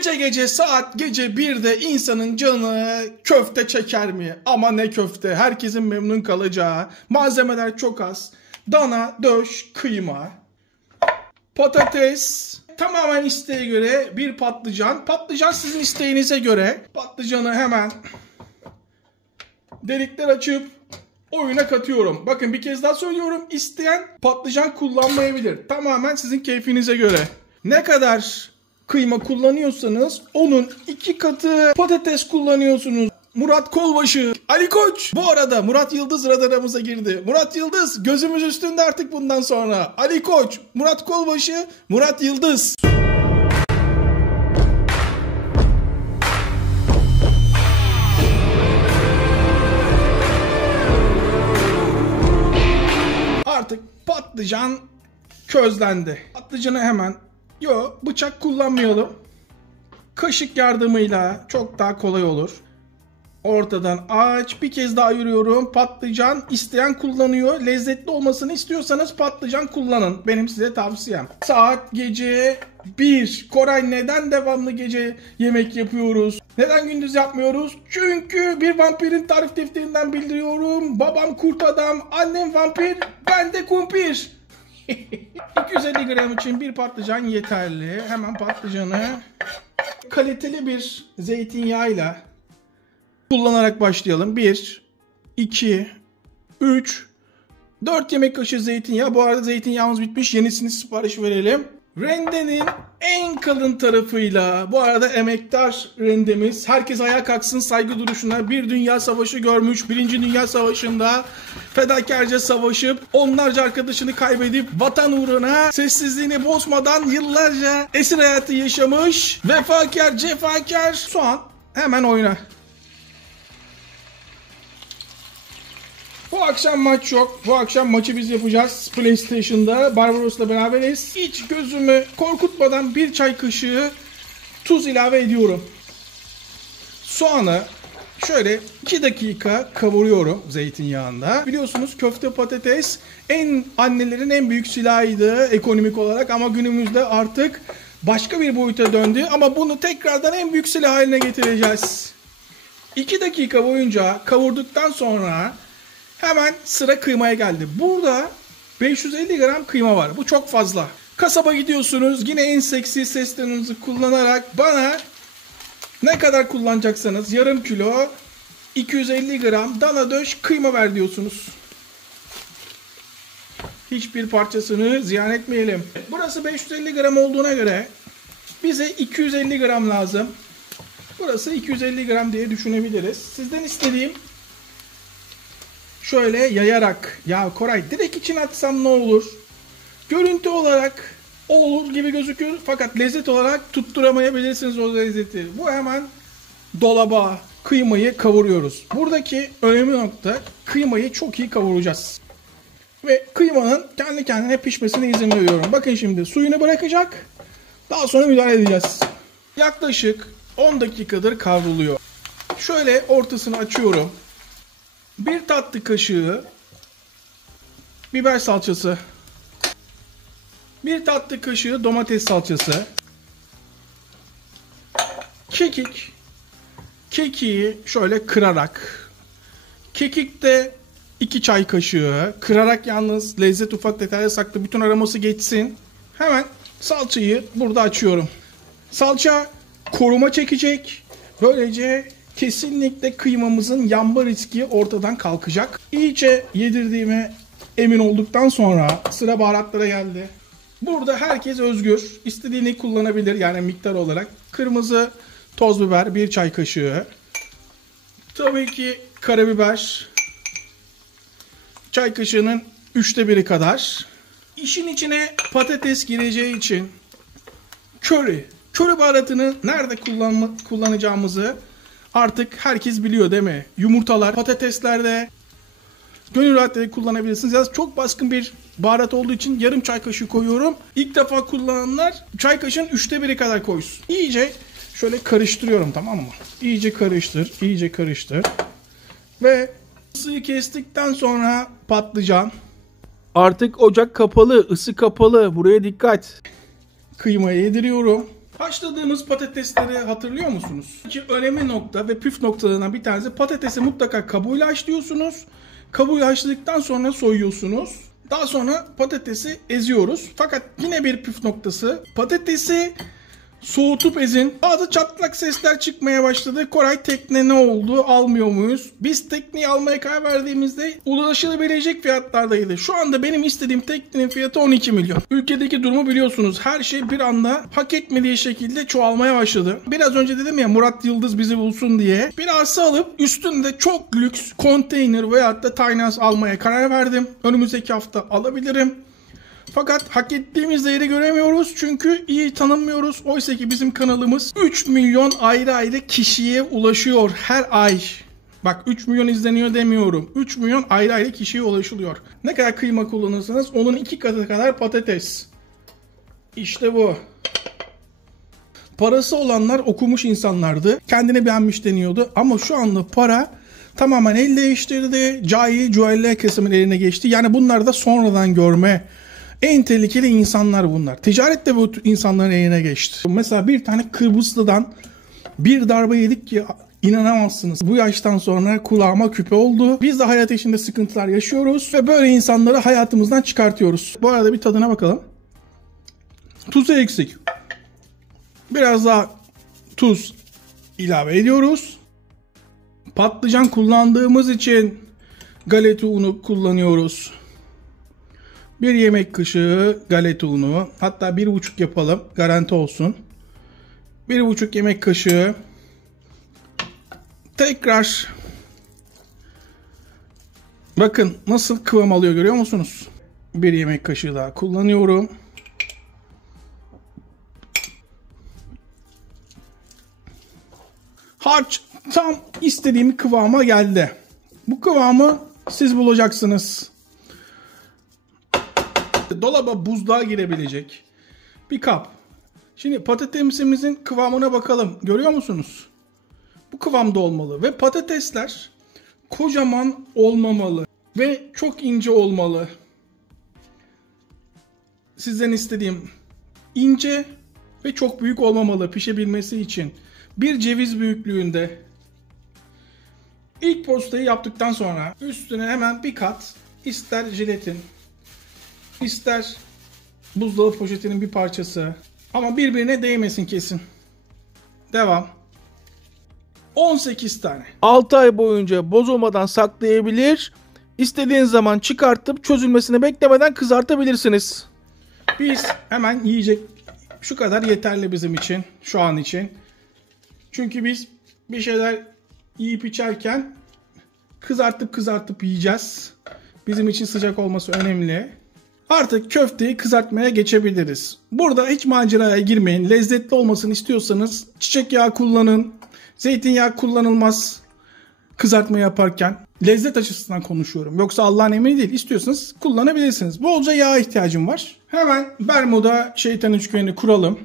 Gece gece saat gece 1'de insanın canı köfte çeker mi? Ama ne köfte? Herkesin memnun kalacağı. Malzemeler çok az. Dana, döş, kıyma, patates. Tamamen isteğe göre bir patlıcan. Patlıcan sizin isteğinize göre. Patlıcanı hemen delikler açıp oyuna katıyorum. Bakın bir kez daha söylüyorum. İsteyen patlıcan kullanmayabilir. Tamamen sizin keyfinize göre. Ne kadar kıyma kullanıyorsanız onun 2 katı patates kullanıyorsunuz. Murat Kolbaşı, Ali Koç. Bu arada Murat Yıldız radarımıza girdi. Murat Yıldız gözümüz üstünde artık bundan sonra. Ali Koç, Murat Kolbaşı, Murat Yıldız. Artık patlıcan közlendi. Patlıcanı hemen bıçak kullanmayalım. Kaşık yardımıyla çok daha kolay olur. Ortadan aç. Bir kez daha ayırıyorum. Patlıcan isteyen kullanıyor. Lezzetli olmasını istiyorsanız patlıcan kullanın. Benim size tavsiyem. Saat gece 1. Koray, neden devamlı gece yemek yapıyoruz? Neden gündüz yapmıyoruz? Çünkü bir vampirin tarif defterinden bildiriyorum. Babam kurt adam, annem vampir, ben de kumpir. 250 gram için bir patlıcan yeterli. Hemen patlıcanı kaliteli bir zeytinyağıyla kullanarak başlayalım. 1, 2, 3, 4 yemek kaşığı zeytinyağı. Bu arada zeytinyağımız bitmiş. Yenisini sipariş verelim. Rendenin en kalın tarafıyla, bu arada emektar rendemiz. Herkes ayağa kalksın saygı duruşuna. Bir dünya savaşı görmüş. 1. Dünya Savaşı'nda fedakarca savaşıp onlarca arkadaşını kaybedip vatan uğruna sessizliğini bozmadan yıllarca esir hayatı yaşamış vefakar, cefakar soğan. Hemen oyna. Bu akşam maç yok. Bu akşam maçı biz yapacağız. PlayStation'da Barbaros'la beraberiz. Hiç gözümü korkutmadan bir çay kaşığı tuz ilave ediyorum. Soğanı şöyle 2 dakika kavuruyorum zeytinyağında. Biliyorsunuz köfte patates annelerin en büyük silahıydı ekonomik olarak ama günümüzde artık başka bir boyuta döndü. Ama bunu tekrardan en büyük silah haline getireceğiz. 2 dakika boyunca kavurduktan sonra hemen sıra kıymaya geldi. Burada 550 gram kıyma var. Bu çok fazla. Kasaba gidiyorsunuz. Yine en seksi seslerinizi kullanarak bana ne kadar kullanacaksanız yarım kilo 250 gram dana döş kıyma ver diyorsunuz. Hiçbir parçasını ziyan etmeyelim. Burası 550 gram olduğuna göre bize 250 gram lazım. Burası 250 gram diye düşünebiliriz. Sizden istediğim şöyle yayarak, ya Koray direkt içine atsam ne olur? Görüntü olarak olur gibi gözüküyor fakat lezzet olarak tutturamayabilirsiniz o lezzeti. Bu hemen dolaba kıymayı kavuruyoruz. Buradaki önemli nokta kıymayı çok iyi kavuracağız. Ve kıymanın kendi kendine pişmesine izin veriyorum. Bakın şimdi suyunu bırakacak. Daha sonra müdahale edeceğiz. Yaklaşık 10 dakikadır kavruluyor. Şöyle ortasını açıyorum. 1 tatlı kaşığı biber salçası, 1 tatlı kaşığı domates salçası, kekik, kekiği şöyle kırarak, kekikte 2 çay kaşığı, kırarak yalnız lezzet ufak detayda saklı bütün aroması geçsin. Hemen salçayı burada açıyorum. Salça koruma çekecek, böylece kesinlikle kıymamızın yanma riski ortadan kalkacak. İyice yedirdiğime emin olduktan sonra sıra baharatlara geldi. Burada herkes özgür. İstediğini kullanabilir yani miktar olarak. Kırmızı toz biber 1 çay kaşığı. Tabii ki karabiber. Çay kaşığının 3'te 1'i kadar. İşin içine patates gireceği için köri. Köri baharatını nerede kullanacağımızı artık herkes biliyor değil mi? Yumurtalar, patateslerde gönül rahatlığı kullanabilirsiniz. Ya çok baskın bir baharat olduğu için yarım çay kaşığı koyuyorum. İlk defa kullananlar çay kaşığının 3'te 1'i kadar koysun. İyice şöyle karıştırıyorum, tamam mı? İyice karıştır, iyice karıştır. Ve ısıyı kestikten sonra patlıcan. Artık ocak kapalı, ısı kapalı. Buraya dikkat. Kıymayı yediriyorum. Haşladığımız patatesleri hatırlıyor musunuz? İki önemli nokta ve püf noktalarından bir tanesi, patatesi mutlaka kabuğuyla haşlıyorsunuz. Kabuğuyla haşladıktan sonra soyuyorsunuz. Daha sonra patatesi eziyoruz. Fakat yine bir püf noktası, patatesi soğutup ezin. Bazı çatlak sesler çıkmaya başladı. Koray, tekne ne oldu? Almıyor muyuz? Biz tekneyi almaya karar verdiğimizde ulaşılabilecek fiyatlardaydı. Şu anda benim istediğim teknenin fiyatı 12 milyon. Ülkedeki durumu biliyorsunuz. Her şey bir anda hak etmediği şekilde çoğalmaya başladı. Biraz önce dedim ya, Murat Yıldız bizi bulsun diye. Bir arsa alıp üstünde çok lüks konteyner veyahut da tiny house almaya karar verdim. Önümüzdeki hafta alabilirim. Fakat hak ettiğimiz değeri göremiyoruz çünkü iyi tanınmıyoruz. Oysa ki bizim kanalımız 3 milyon ayrı ayrı kişiye ulaşıyor her ay. Bak, 3 milyon izleniyor demiyorum. 3 milyon ayrı ayrı kişiye ulaşılıyor. Ne kadar kıyma kullanırsanız onun 2 katı kadar patates. İşte bu. Parası olanlar okumuş insanlardı. Kendini beğenmiş deniyordu. Ama şu anda para tamamen el değiştirdi. Cahil cüelle kesimin eline geçti. Yani bunlar da sonradan görme. En tehlikeli insanlar bunlar. Ticaret de bu insanların eline geçti. Mesela bir tane Kıbrıslı'dan bir darbe yedik ki inanamazsınız. Bu yaştan sonra kulağıma küpe oldu. Biz de hayat içinde sıkıntılar yaşıyoruz ve böyle insanları hayatımızdan çıkartıyoruz. Bu arada bir tadına bakalım. Tuzu eksik. Biraz daha tuz ilave ediyoruz. Patlıcan kullandığımız için galeta unu kullanıyoruz. 1 yemek kaşığı galeta unu, hatta 1,5 yapalım garanti olsun. 1,5 yemek kaşığı. Tekrar bakın nasıl kıvam alıyor, görüyor musunuz? 1 yemek kaşığı daha kullanıyorum. Harç tam istediğim kıvama geldi. Bu kıvamı siz bulacaksınız. Dolaba buzluğa girebilecek bir kap. Şimdi patatesimizin kıvamına bakalım. Görüyor musunuz? Bu kıvamda olmalı ve patatesler kocaman olmamalı ve çok ince olmalı. Sizden istediğim ince ve çok büyük olmamalı pişebilmesi için. Bir ceviz büyüklüğünde. İlk postayı yaptıktan sonra üstüne hemen bir kat, ister jelatin, İster buzdolabı poşetinin bir parçası. Ama birbirine değmesin kesin. Devam. 18 tane. 6 ay boyunca bozulmadan saklayabilir. İstediğiniz zaman çıkartıp çözülmesini beklemeden kızartabilirsiniz. Biz hemen yiyecek, şu kadar yeterli bizim için, şu an için. Çünkü biz bir şeyler yiyip içerken kızartıp yiyeceğiz. Bizim için sıcak olması önemli. Artık köfteyi kızartmaya geçebiliriz. Burada hiç maceraya girmeyin. Lezzetli olmasını istiyorsanız çiçek yağı kullanın. Zeytinyağı kullanılmaz kızartma yaparken. Lezzet açısından konuşuyorum. Yoksa Allah'ın emri değil. İstiyorsanız kullanabilirsiniz. Bolca yağa ihtiyacım var. Hemen Bermuda şeytan üçgenini kuralım.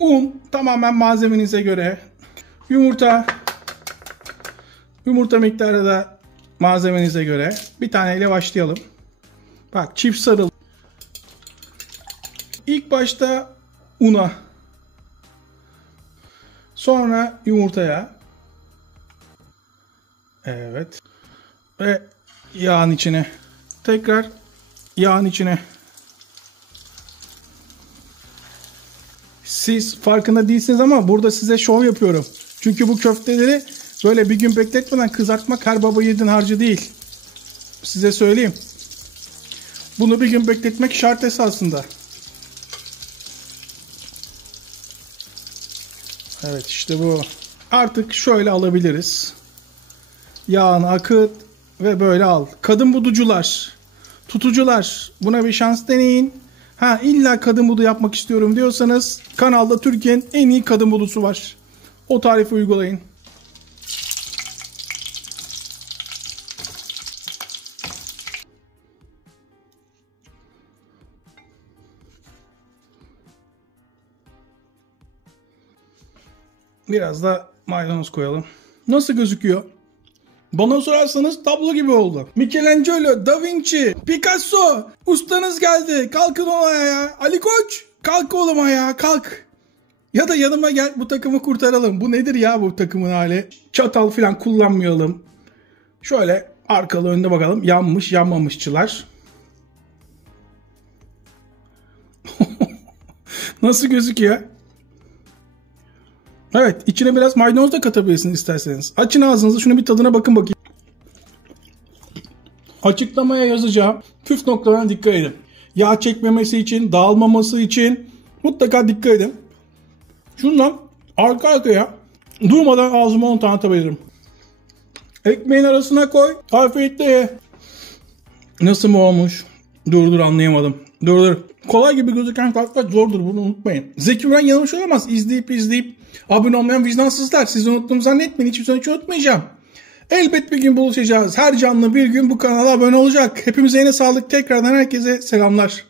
Un tamamen malzemenize göre. Yumurta miktarı da malzemenize göre. Bir taneyle başlayalım. Bak, çift sarıl. İlk başta una. Sonra yumurtaya. Evet. Ve yağın içine. Tekrar yağın içine. Siz farkında değilsiniz ama burada size şov yapıyorum. Çünkü bu köfteleri böyle bir gün bekletmeden kızartmak her baba yiğidin harcı değil. Size söyleyeyim. Bunu bir gün bekletmek şart esasında. Evet, işte bu. Artık şöyle alabiliriz. Yağını akıt ve böyle al. Kadın buducular, tutucular, buna bir şans deneyin. İlla kadın budu yapmak istiyorum diyorsanız kanalda Türkiye'nin en iyi kadın budusu var. O tarifi uygulayın. Biraz da maydanoz koyalım. Nasıl gözüküyor? Bana sorarsanız tablo gibi oldu. Michelangelo, Da Vinci, Picasso, ustanız geldi. Kalkın o ayağa. Ali Koç, kalk oğlum ayağa, kalk. Ya da yanıma gel, bu takımı kurtaralım. Bu nedir ya bu takımın hali? Çatal falan kullanmayalım. Şöyle arkalı önde bakalım. Yanmış yanmamışçılar. Nasıl gözüküyor? Evet, içine biraz maydanoz da katabilirsiniz isterseniz. Açın ağzınızı, şunu bir tadına bakın bakayım. Açıklamaya yazacağım püf noktalarına dikkat edin. Yağ çekmemesi için, dağılmaması için mutlaka dikkat edin. Şundan arka arkaya durmadan ağzıma 10 tane atabilirim. Ekmeğin arasına koy, afiyetle ye. Nasıl mı olmuş? Dur anlayamadım. Dur. Kolay gibi gözüken fakat zordur, bunu unutmayın. Zeki Müren yanılmış olamaz. İzleyip abone olmayan vicdansızlar. Sizi unuttuğumu zannetmeyin. Hiçbir zaman hiç unutmayacağım. Elbet bir gün buluşacağız. Her canlı bir gün bu kanala abone olacak. Hepimize yine sağlık. Tekrardan herkese selamlar.